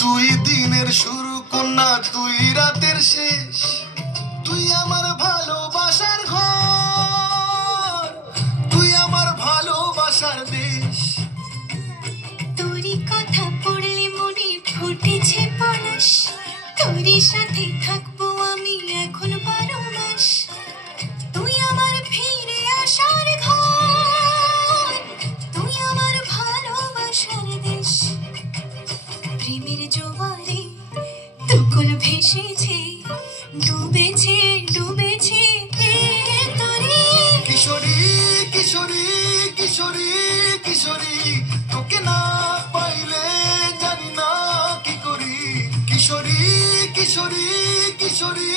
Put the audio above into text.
তুই দিনের শুরু কন্যা, তুই রাতের শেষ, তুই আমার ভালোবাসার ঘর, তুই আমার ভালোবাসার দেশ। তোরই কথা পড়লে মনে ফুটেছে পলাশ, তোরই সাথে থাকবো আমি এখন 12 মাস। তুই আমার ফিরে আসার ঘর, তুই আমার ভালোবাসার দেশ। প্রেমের জোয়ারে দুকুল ভেসেছে, ডুবেছে ডুবেছে তোরে। কিশোরী কিশোরী কিশোরী কিশোরী, তোকে না পাইলে জানি না কি করি। কিশোরী কিশোরী কিশোরী